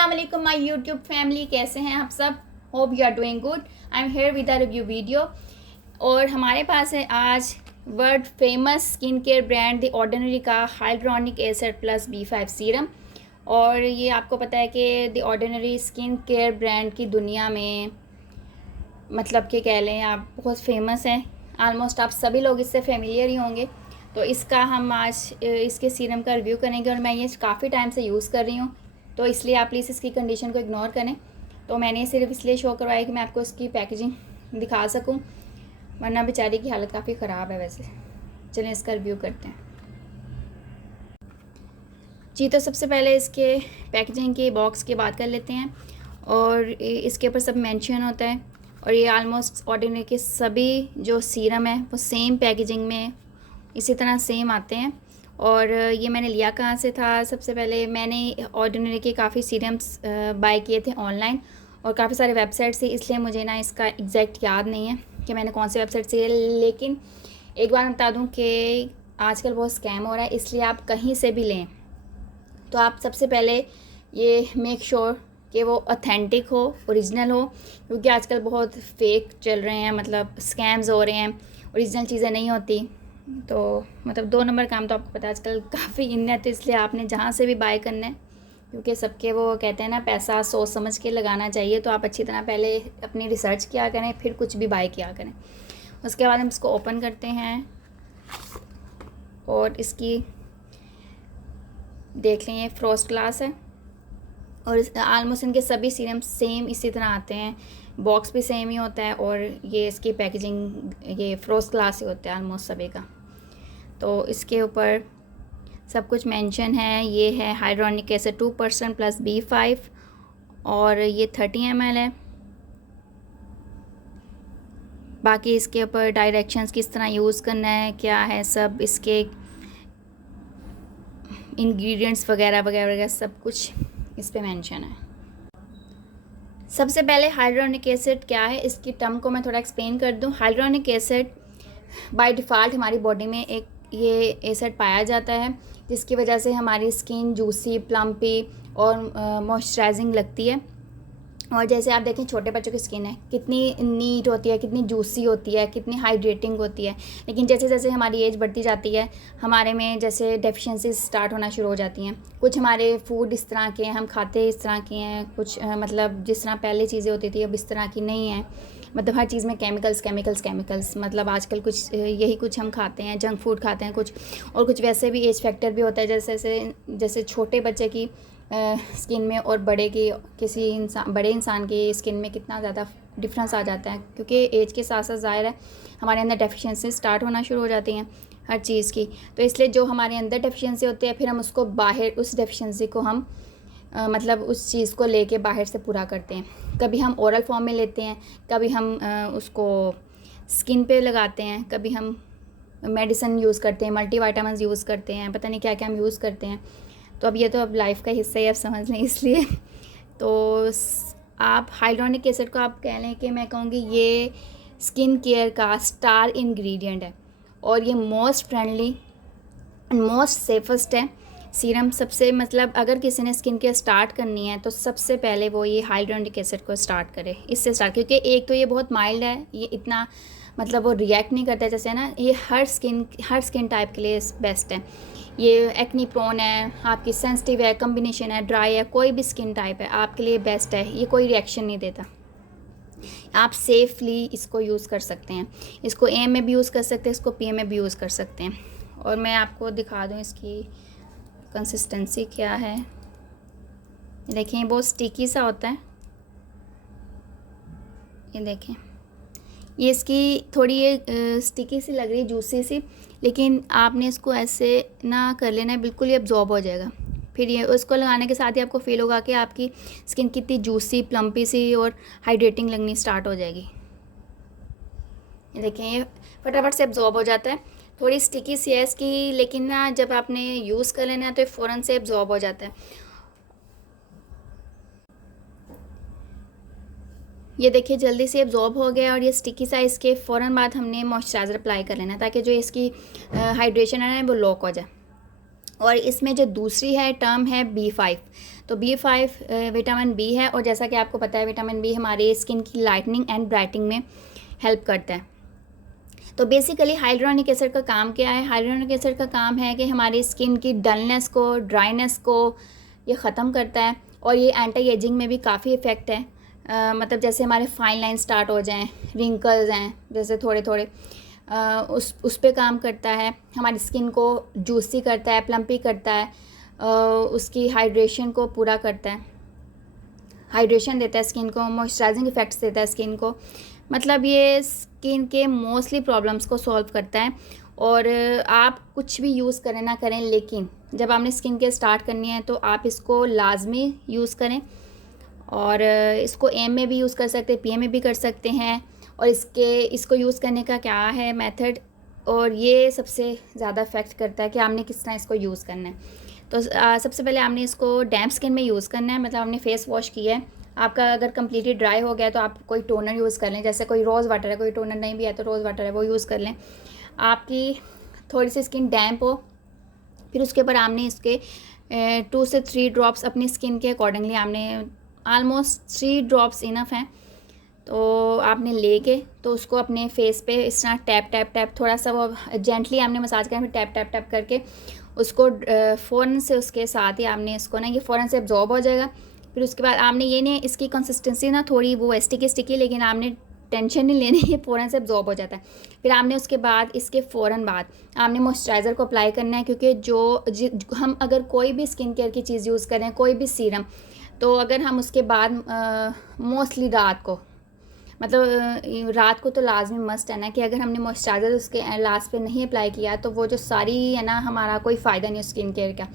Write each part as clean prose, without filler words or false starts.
अस्सलाम वालेकुम my YouTube family, कैसे हैं आप सब? Hope you are doing good. I am here with a review video. और हमारे पास है आज world famous skin care brand The Ordinary का hyaluronic acid plus B5 serum. और ये आपको पता है कि The Ordinary skin care brand की दुनिया में मतलब कि कह लें आप बहुत फेमस हैं। आलमोस्ट आप सभी लोग इससे फेमिलियर ही होंगे। तो इसका हम आज इसके सीरम का रिव्यू करेंगे और मैं ये काफ़ी टाइम से यूज़ कर रही हूँ, तो इसलिए आप प्लीज़ इसकी कंडीशन को इग्नोर करें। तो मैंने सिर्फ इसलिए शो करवाया कि मैं आपको इसकी पैकेजिंग दिखा सकूं, वरना बेचारी की हालत काफ़ी ख़राब है। वैसे चलें इसका रिव्यू करते हैं जी। तो सबसे पहले इसके पैकेजिंग की बॉक्स की बात कर लेते हैं। और इसके ऊपर सब मेंशन होता है और ये आलमोस्ट ऑर्डिनरी के सभी जो सीरम है वो सेम पैकेजिंग में इसी तरह सेम आते हैं। और ये मैंने लिया कहाँ से था? सबसे पहले मैंने ऑर्डिनरी के काफ़ी सीरम्स बाय किए थे ऑनलाइन और काफ़ी सारे वेबसाइट से, इसलिए मुझे ना इसका एग्जैक्ट याद नहीं है कि मैंने कौन से वेबसाइट से। लेकिन एक बार बता दूं कि आजकल बहुत स्कैम हो रहा है, इसलिए आप कहीं से भी लें तो आप सबसे पहले ये मेक श्योर कि वो ऑथेंटिक हो, ओरिजिनल हो, क्योंकि आजकल बहुत फेक चल रहे हैं, मतलब स्कैम्स हो रहे हैं, ओरिजिनल चीज़ें नहीं होती। तो मतलब 2 नंबर काम तो आपको पता है आजकल काफ़ी इन है, तो इसलिए आपने जहाँ से भी बाय करना है, क्योंकि सबके वो कहते हैं ना पैसा सोच समझ के लगाना चाहिए, तो आप अच्छी तरह पहले अपनी रिसर्च किया करें फिर कुछ भी बाय किया करें। उसके बाद हम इसको ओपन करते हैं और इसकी देख लें, ये फ्रोस्ट ग्लास है और आलमोस्ट इनके सभी सीरम सेम इसी तरह आते हैं, बॉक्स भी सेम ही होता है और ये इसकी पैकेजिंग ये फ्रोस्ट ग्लास ही होता है आलमोस्ट सभी का। तो इसके ऊपर सब कुछ मेंशन है। ये है हाइड्रोनिक एसिड 2% प्लस B5 और ये 30 ml है। बाकी इसके ऊपर डायरेक्शंस किस तरह यूज़ करना है, क्या है, सब इसके इंग्रेडिएंट्स वगैरह वगैरह वगैरह सब कुछ इस पे मेंशन है। सबसे पहले हाइड्रोनिक एसिड क्या है, इसकी टर्म को मैं थोड़ा एक्सप्लेन कर दूं। हाइड्रोनिक एसिड बाय डिफ़ॉल्ट हमारी बॉडी में एक ये एसिड पाया जाता है, जिसकी वजह से हमारी स्किन जूसी, प्लम्पी और मॉइस्चराइजिंग लगती है। और जैसे आप देखें छोटे बच्चों की स्किन है कितनी नीट होती है, कितनी जूसी होती है, कितनी हाइड्रेटिंग होती है। लेकिन जैसे जैसे हमारी एज बढ़ती जाती है हमारे में जैसे डेफिशिएंसीज स्टार्ट होना शुरू हो जाती हैं। कुछ हमारे फूड इस तरह के हैं, हम खाते इस तरह के हैं, कुछ मतलब जिस तरह पहले चीज़ें होती थी अब इस तरह की नहीं है। मतलब हर चीज़ में केमिकल्स केमिकल्स केमिकल्स, मतलब आजकल कुछ यही कुछ हम खाते हैं, जंक फूड खाते हैं कुछ, और कुछ वैसे भी एज फैक्टर भी होता है। जैसे छोटे बच्चे की स्किन में और बड़े की बड़े इंसान की स्किन में कितना ज़्यादा डिफरेंस आ जाता है, क्योंकि एज के साथ साथ ज़ाहिर है हमारे अंदर डेफिशिएंसी स्टार्ट होना शुरू हो जाती हैं हर चीज़ की। तो इसलिए जो हमारे अंदर डेफिशिएंसी होती है फिर हम उसको बाहर, उस डेफिशिएंसी को हम मतलब उस चीज़ को लेके बाहर से पूरा करते हैं। कभी हम ओरल फॉर्म में लेते हैं, कभी हम उसको स्किन पे लगाते हैं, कभी हम मेडिसिन यूज़ करते हैं, मल्टीविटामिन्स यूज़ करते हैं, पता नहीं क्या क्या हम यूज़ करते हैं। तो अब ये तो अब लाइफ का हिस्सा ही आप समझ लें, इसलिए तो आप हाइड्रोनिक एसिड को आप कह लें कि मैं कहूँगी ये स्किन केयर का स्टार इंग्रेडिएंट है और ये most friendly and most safest है सीरम। सबसे मतलब अगर किसी ने स्किन केयर स्टार्ट करनी है तो सबसे पहले वो ये हाइड्रोनिक एसिड को स्टार्ट करे, इससे स्टार्ट, क्योंकि एक तो ये बहुत माइल्ड है, ये इतना मतलब वो रिएक्ट नहीं करता है जैसे ना, ये हर स्किन टाइप के लिए बेस्ट है। ये एक्नी प्रोन है, आपकी सेंसिटिव है, कॉम्बिनेशन है, ड्राई है, कोई भी स्किन टाइप है आपके लिए बेस्ट है। ये कोई रिएक्शन नहीं देता, आप सेफली इसको यूज़ कर सकते हैं। इसको AM में भी यूज़ कर सकते हैं, इसको PM में भी यूज़ कर सकते हैं। और मैं आपको दिखा दूँ इसकी कंसिस्टेंसी क्या है। देखें बहुत स्टिकी सा होता है, ये देखें, ये इसकी थोड़ी ये स्टिकी सी लग रही है, जूसी सी, लेकिन आपने इसको ऐसे ना कर लेना है, बिल्कुल ये अब्जॉर्ब हो जाएगा। फिर ये उसको लगाने के साथ ही आपको फील होगा कि आपकी स्किन कितनी जूसी, प्लम्पी सी और हाइड्रेटिंग लगनी स्टार्ट हो जाएगी। ये देखें ये फटाफट से अब्जॉर्ब हो जाता है। थोड़ी स्टिकी सी है इसकी, लेकिन ना जब आपने यूज़ कर लेना है तो ये फ़ौरन से अब्जॉर्ब हो जाता है। ये देखिए जल्दी से अब्जॉर्ब हो गया और ये स्टिकी साइज़ के फ़ौरन बाद हमने मॉइस्चराइज़र अप्लाई कर लेना है ताकि जो इसकी हाइड्रेशन है ना वो लॉक हो जाए। और इसमें जो दूसरी है टर्म है B5। तो B5 विटामिन बी है, और जैसा कि आपको पता है विटामिन बी हमारी स्किन की लाइटनिंग एंड ब्राइटनिंग में हेल्प करता है। तो बेसिकली हाइल्यूरोनिक एसिड का काम क्या है? हाइल्यूरोनिक एसिड का काम है कि हमारी स्किन की डलनेस को, ड्राइनेस को ये ख़त्म करता है, और ये एंटी एजिंग में भी काफ़ी इफ़ेक्ट है। मतलब जैसे हमारे फाइन लाइन स्टार्ट हो जाएं, रिंकल्स हैं जैसे थोड़े थोड़े, उस पे काम करता है। हमारी स्किन को जूसी करता है, प्लम्पी करता है, उसकी हाइड्रेशन को पूरा करता है, हाइड्रेशन देता है स्किन को, मॉइस्चराइजिंग इफ़ेक्ट्स देता है स्किन को। मतलब ये स्किन के मोस्टली प्रॉब्लम्स को सॉल्व करता है। और आप कुछ भी यूज़ करें ना करें, लेकिन जब आपने स्किन केयर स्टार्ट करनी है तो आप इसको लाजमी यूज़ करें। और इसको एम में भी यूज़ कर सकते हैं, पीएम में भी कर सकते हैं। और इसको यूज़ करने का क्या है मेथड, और ये सबसे ज़्यादा इफ़ेक्ट करता है कि आपने किस तरह इसको यूज़ करना है। तो सबसे पहले आपने इसको डैम्प स्किन में यूज़ करना है, मतलब आपने फेस वॉश किया है, आपका अगर कम्प्लीटली ड्राई हो गया तो आप कोई टोनर यूज़ कर लें, जैसे कोई रोज़ वाटर है, कोई टोनर नहीं भी है तो रोज़ वाटर है वो यूज़ कर लें। आपकी थोड़ी सी स्किन डैम्प हो, फिर उसके ऊपर आपने इसके 2 से 3 ड्रॉप्स अपनी स्किन के अकॉर्डिंगली, आपने ऑलमोस्ट 3 ड्रॉप्स इनफ हैं, तो आपने लेके तो उसको अपने फेस पे इस तरह टैप टैप टैप थोड़ा सा वो जेंटली आपने मसाज करना, फिर टैप टैप टैप करके उसको फ़ौरन से उसके साथ ही आपने इसको ना, ये फ़ौरन से एब्जॉर्ब हो जाएगा। फिर उसके बाद आपने ये नहीं, इसकी कंसिस्टेंसी ना थोड़ी वो स्टिकी, लेकिन आपने टेंशन नहीं लेनी, ये फ़ौरन से एब्जॉर्ब हो जाता है। फिर आपने उसके बाद इसके फ़ौरन बाद आपने मॉइस्चराइज़र को अप्लाई करना है, क्योंकि हम अगर कोई भी स्किन केयर की चीज़ यूज़ करें, कोई भी सीरम, तो अगर हम उसके बाद मोस्टली रात को, मतलब रात को तो लाजमी मस्ट है ना, कि अगर हमने मॉइस्चराइज़र उसके लास्ट पे नहीं अप्लाई किया तो वो जो सारी है ना, हमारा कोई फ़ायदा नहीं स्किन केयर का।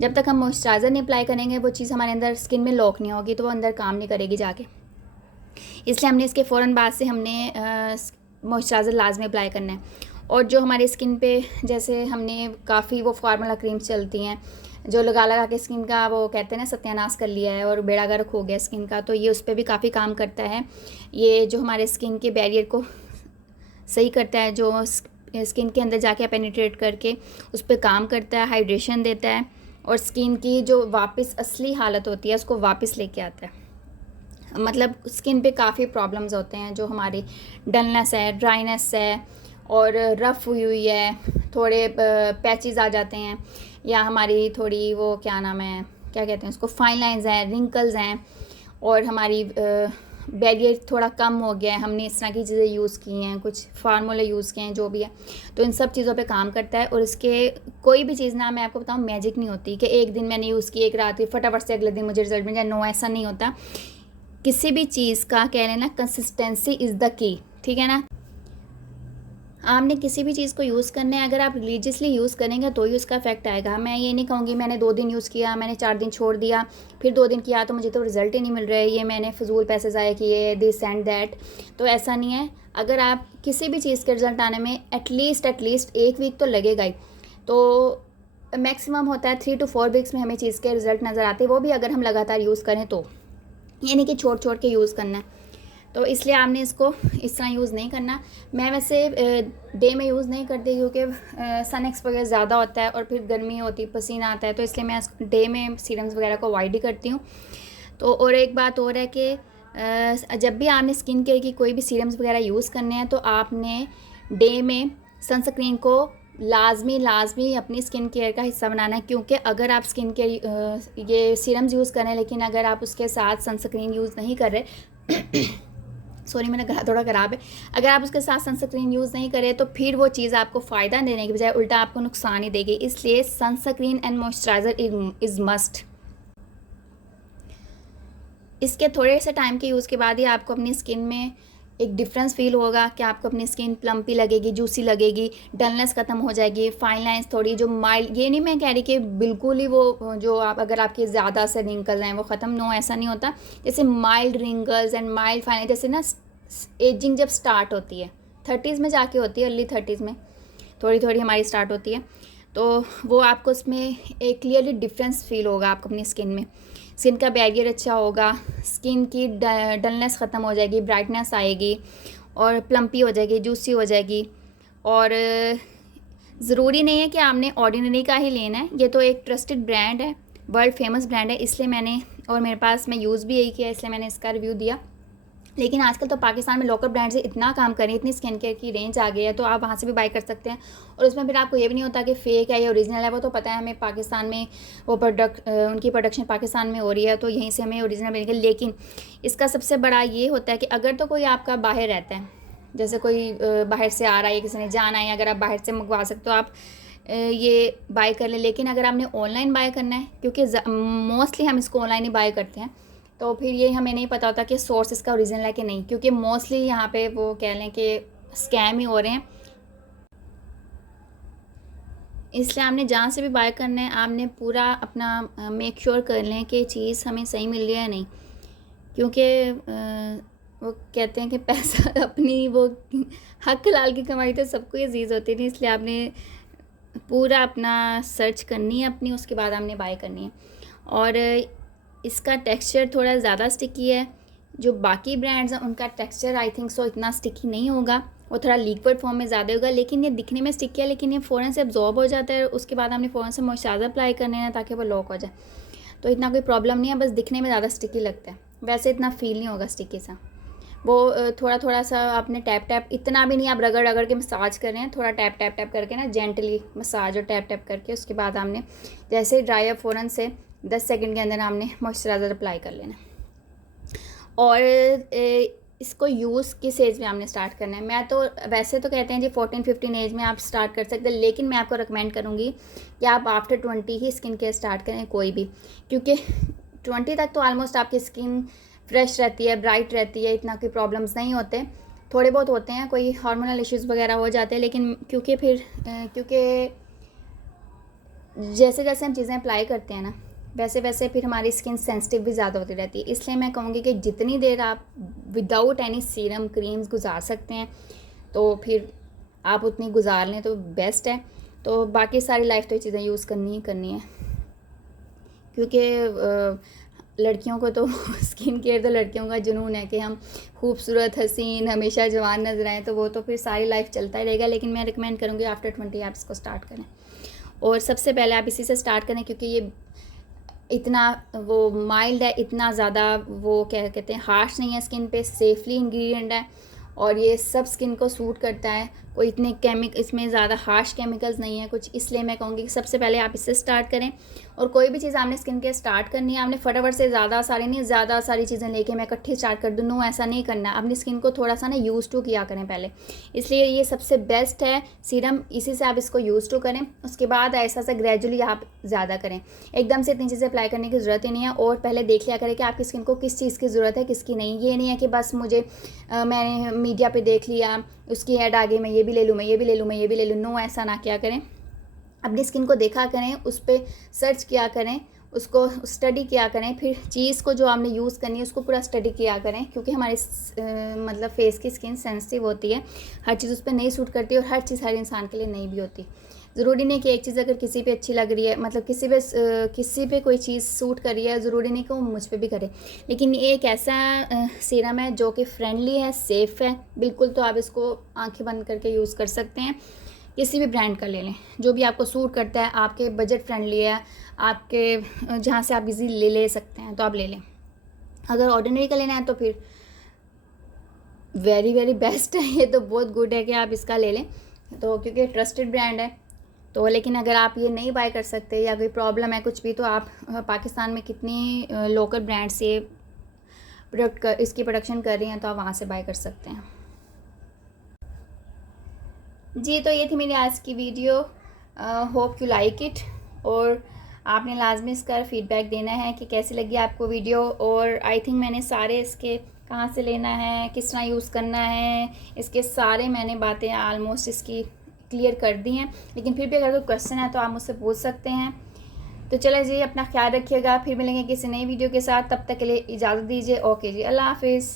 जब तक हम मॉइस्चराइज़र नहीं अप्लाई करेंगे वो चीज़ हमारे अंदर स्किन में लॉक नहीं होगी, तो वो अंदर काम नहीं करेगी जाके। इसलिए हमने इसके फ़ौरन बाद से हमने मॉइस्चराइज़र लाजमी अप्लाई करना है। और जो हमारी स्किन पे जैसे हमने काफ़ी वो फार्मूला क्रीम्स चलती हैं जो लगा के स्किन का वो कहते हैं ना सत्यानाश कर लिया है और बेड़ा गर्क हो गया स्किन का, तो ये उस पर भी काफ़ी काम करता है। ये जो हमारे स्किन के बैरियर को सही करता है, जो स्किन के अंदर जाके पेनिट्रेट करके उस पर काम करता है, हाइड्रेशन देता है, और स्किन की जो वापस असली हालत होती है उसको वापस लेके आता है। मतलब स्किन पे काफ़ी प्रॉब्लम्स होते हैं, जो हमारी डलनेस है, ड्राइनेस है, और रफ़ हुई है, थोड़े पैचेस आ जाते हैं, या हमारी थोड़ी वो क्या नाम है, क्या कहते हैं उसको, फाइन लाइंस हैं, रिंकल्स हैं, और हमारी बैरियर थोड़ा कम हो गया है, हमने इस तरह की चीज़ें यूज़ की हैं, कुछ फार्मूले यूज़ किए हैं, जो भी है, तो इन सब चीज़ों पे काम करता है। और इसके कोई भी चीज़ ना, मैं आपको बताऊँ, मैजिक नहीं होती कि एक दिन मैंने यूज़ की, एक रात ही फटाफट से अगले दिन मुझे रिजल्ट मिल जाए। नो, ऐसा नहीं होता। किसी भी चीज़ का कह रहे हैं ना, कंसिस्टेंसी इज़ द की, ठीक है ना। आपने किसी भी चीज़ को यूज़ करना है, अगर आप रिलीजियसली यूज़ करेंगे तो ही उसका इफेक्ट आएगा। मैं ये नहीं कहूँगी मैंने 2 दिन यूज़ किया, मैंने 4 दिन छोड़ दिया, फिर 2 दिन किया तो मुझे तो रिज़ल्ट ही नहीं मिल रहा है, ये मैंने फ़िजूल पैसे ज़ाया किए, दिस एंड दैट। तो ऐसा नहीं है। अगर आप किसी भी चीज़ के रिज़ल्ट आने में एटलीस्ट 1 वीक तो लगेगा ही। तो मैक्सिमम होता है 3 to 4 वीक्स में हमें चीज़ के रिज़ल्ट नज़र आते हैं, वो भी अगर हम लगातार यूज़ करें तो। ये नहीं कि छोड़ के यूज़ करना है। तो इसलिए आपने इसको इस तरह यूज़ नहीं करना। मैं वैसे डे में यूज़ नहीं करती, क्योंकि सन एक्सपोजर ज़्यादा होता है और फिर गर्मी होती है, पसीना आता है, तो इसलिए मैं डे में सीरम्स वगैरह को अवॉइड ही करती हूँ। तो और एक बात और है कि जब भी आपने स्किन केयर की कोई भी सीरम्स वगैरह यूज़ करने हैं तो आपने डे में सनस्क्रीन को लाजमी अपनी स्किन केयर का हिस्सा बनाना है। क्योंकि अगर आप स्किन केयर ये सीरम्स यूज़ करें, लेकिन अगर आप उसके साथ सनस्क्रीन यूज़ नहीं कर रहे सॉरी, मेरा गला थोड़ा ख़राब है, अगर आप उसके साथ सनस्क्रीन यूज़ नहीं करें तो फिर वो चीज़ आपको फ़ायदा देने की बजाय उल्टा आपको नुकसान ही देगी। इसलिए sunscreen and moisturiser is must. इसके थोड़े से टाइम के यूज़ के बाद ही आपको अपनी स्किन में एक डिफरेंस फील होगा कि आपको अपनी स्किन प्लम्पी लगेगी, जूसी लगेगी, डलनेस ख़त्म हो जाएगी, फाइन लाइंस थोड़ी जो माइल्ड, ये नहीं मैं कह रही कि बिल्कुल ही वो जो आप अगर आपके ज़्यादा से रिंकल्स हैं वो ख़त्म, नो ऐसा नहीं होता। जैसे mild wrinkles and mild fine, जैसे ना एजिंग जब स्टार्ट होती है 30s में जाके होती है, अर्ली 30s में थोड़ी हमारी स्टार्ट होती है, तो वो आपको उसमें एक क्लियरली डिफरेंस फील होगा आपको अपनी स्किन में। स्किन का बैरियर अच्छा होगा, स्किन की डलनेस ख़त्म हो जाएगी, ब्राइटनेस आएगी, और प्लम्पी हो जाएगी, जूसी हो जाएगी, और ज़रूरी नहीं है कि आपने ऑर्डिनरी का ही लेना है, ये तो एक ट्रस्टेड ब्रांड है, वर्ल्ड फेमस ब्रांड है, इसलिए मैंने, और मेरे पास मैं यूज़ भी यही किया, इसलिए मैंने इसका रिव्यू दिया। लेकिन आजकल तो पाकिस्तान में लोकल ब्रांड से इतना काम कर रही है, इतनी स्किन केयर की रेंज आ गई है, तो आप वहाँ से भी बाय कर सकते हैं। और उसमें फिर आपको ये भी नहीं होता कि फ़ेक है या ओरिजिनल है, वो तो पता है हमें पाकिस्तान में वो उनकी प्रोडक्शन पाकिस्तान में हो रही है, तो यहीं से हमें ओरिजिनल मिलेगा। लेकिन इसका सबसे बड़ा ये होता है कि अगर तो कोई आपका बाहर रहता है, जैसे कोई बाहर से आ रहा है, किसी ने जाना है, अगर आप बाहर से मंगवा सकते हो आप ये बाय कर लें। लेकिन अगर आपने ऑनलाइन बाय करना है, क्योंकि मोस्टली हम इसको ऑनलाइन ही बाय करते हैं, तो फिर ये हमें नहीं पता होता कि सोर्स इसका ओरिजिनल है कि नहीं, क्योंकि मोस्टली यहाँ पे वो कह लें कि स्कैम ही हो रहे हैं। इसलिए आपने जहाँ से भी बाय करना है, आपने पूरा अपना मेक श्योर कर लें कि चीज़ हमें सही मिल रही है या नहीं, क्योंकि वो कहते हैं कि पैसा अपनी वो हक हलाल की कमाई तो सबको ये अजीज़ होती है, इसलिए आपने पूरा अपना सर्च करनी है अपनी, उसके बाद आपने बाय करनी है। और इसका टेक्सचर थोड़ा ज़्यादा स्टिकी है, जो बाकी ब्रांड्स हैं उनका टेक्सचर आई थिंक सो इतना स्टिकी नहीं होगा, वो थोड़ा लिक्विड फॉर्म में ज़्यादा होगा। लेकिन ये दिखने में स्टिकी है, लेकिन ये फ़ौरन से अब्जॉर्ब हो जाता है, उसके बाद हमने फ़ौरन से मॉइस्चराइज़र अप्लाई करने हैं ताकि वो लॉक हो जाए, तो इतना कोई प्रॉब्लम नहीं है, बस दिखने में ज़्यादा स्टिकी लगता है, वैसे इतना फील नहीं होगा स्टिकी सा। वो थोड़ा थोड़ा सा आपने टैप टैप, इतना भी नहीं आप रगड़ रगड़ के मसाज कर रहे हैं, थोड़ा टैप टैप टैप करके ना जेंटली मसाज और टैप टैप करके, उसके बाद हमने जैसे ड्राई अप फ़ौरन से 10 सेकंड के अंदर हमने मॉइस्चराइज़र अप्लाई कर लेना। और इसको यूज़ किस एज में आपने स्टार्ट करना है, मैं तो वैसे तो कहते हैं जी 14-15 एज में आप स्टार्ट कर सकते हैं, लेकिन मैं आपको रिकमेंड करूँगी कि आप आफ्टर 20 ही स्किन केयर स्टार्ट करें कोई भी, क्योंकि 20 तक तो ऑलमोस्ट आपकी स्किन फ्रेश रहती है, ब्राइट रहती है, इतना कोई प्रॉब्लम्स नहीं होते, थोड़े बहुत होते हैं, कोई हार्मोनल इश्यूज़ वगैरह हो जाते हैं, लेकिन क्योंकि जैसे जैसे हम चीज़ें अप्लाई करते हैं ना, वैसे वैसे फिर हमारी स्किन सेंसिटिव भी ज़्यादा होती रहती है। इसलिए मैं कहूँगी कि जितनी देर आप विदाउट एनी सीरम क्रीम्स गुजार सकते हैं, तो फिर आप उतनी गुजार लें तो बेस्ट है। तो बाकी सारी लाइफ तो ये चीज़ें यूज़ करनी ही करनी है, क्योंकि लड़कियों को तो स्किन केयर तो लड़कियों का जुनून है कि हम खूबसूरत, हसीन, हमेशा जवान नजर आएँ, तो वो तो फिर सारी लाइफ चलता ही रहेगा। लेकिन मैं रिकमेंड करूँगी आफ्टर 20 आप इसको स्टार्ट करें, और सबसे पहले आप इसी से स्टार्ट करें, क्योंकि ये इतना वो माइल्ड है, इतना ज़्यादा वो क्या कहते हैं हार्श नहीं है स्किन पे, सेफली इंग्रेडिएंट है, और ये सब स्किन को सूट करता है, कोई इतने इसमें ज़्यादा हार्श केमिकल्स नहीं है कुछ। इसलिए मैं कहूँगी कि सबसे पहले आप इससे स्टार्ट करें। और कोई भी चीज़ आपने स्किन केयर स्टार्ट करनी है, आपने फटाफट से ज़्यादा सारी चीज़ें लेके मैं इकट्ठी स्टार्ट कर दूँ, नो, ऐसा नहीं करना। अपनी स्किन को थोड़ा सा ना यूज़ टू किया करें पहले, इसलिए ये सबसे बेस्ट है सीरम, इसी से आप इसको यूज़ टू करें, उसके बाद ऐसा सा ग्रेजुअली आप ज़्यादा करें, एकदम से इतनी चीज़ें अप्लाई करने की ज़रूरत ही नहीं है। और पहले देख लिया करें कि आपकी स्किन को किस चीज़ की ज़रूरत है, किसकी नहीं। ये नहीं है कि बस मुझे मैंने मीडिया पे देख लिया, उसकी ऐड आ गई, मैं ये भी ले लूँ, मैं ये भी ले लूँ, मैं ये भी ले लूँ, नो, ऐसा ना किया करें। अपनी स्किन को देखा करें, उस पर सर्च किया करें, उसको स्टडी किया करें, फिर चीज़ को जो आपने यूज़ करनी है उसको पूरा स्टडी किया करें, क्योंकि हमारी मतलब फेस की स्किन सेंसिटिव होती है, हर चीज़ उस पर नहीं सूट करती, और हर चीज़ हर इंसान के लिए नहीं भी होती। ज़रूरी नहीं कि एक चीज़ अगर किसी पे अच्छी लग रही है, मतलब किसी पे कोई चीज़ सूट कर रही है, ज़रूरी नहीं कि वो मुझ पे भी करे। लेकिन ये एक ऐसा सीरम है जो कि फ्रेंडली है, सेफ़ है बिल्कुल, तो आप इसको आंखें बंद करके यूज़ कर सकते हैं। किसी भी ब्रांड का ले लें, जो भी आपको सूट करता है, आपके बजट फ्रेंडली है, आपके जहाँ से आप इजीली ले सकते हैं तो आप ले लें। अगर ऑर्डिनरी का लेना है तो फिर वेरी वेरी बेस्ट है, ये तो बहुत गुड है कि आप इसका ले लें, तो क्योंकि ट्रस्टेड ब्रांड है। तो लेकिन अगर आप ये नहीं बाय कर सकते या कोई प्रॉब्लम है कुछ भी, तो आप पाकिस्तान में कितनी लोकल ब्रांड्स ये इसकी प्रोडक्शन कर रही हैं, तो आप वहाँ से बाय कर सकते हैं। जी, तो ये थी मेरी आज की video, hope you like it, और आपने लाजमी इसका फीडबैक देना है कि कैसी लगी आपको वीडियो। और आई थिंक मैंने सारे इसके कहाँ से लेना है, किस तरह यूज़ करना है, इसके सारे मैंने बातें ऑलमोस्ट इसकी क्लियर कर दी हैं। लेकिन फिर भी अगर कोई क्वेश्चन है तो आप मुझसे पूछ सकते हैं। तो चलो जी, अपना ख्याल रखिएगा, फिर मिलेंगे किसी नई वीडियो के साथ, तब तक के लिए इजाज़त दीजिए। ओके जी, अल्लाह हाफिज़।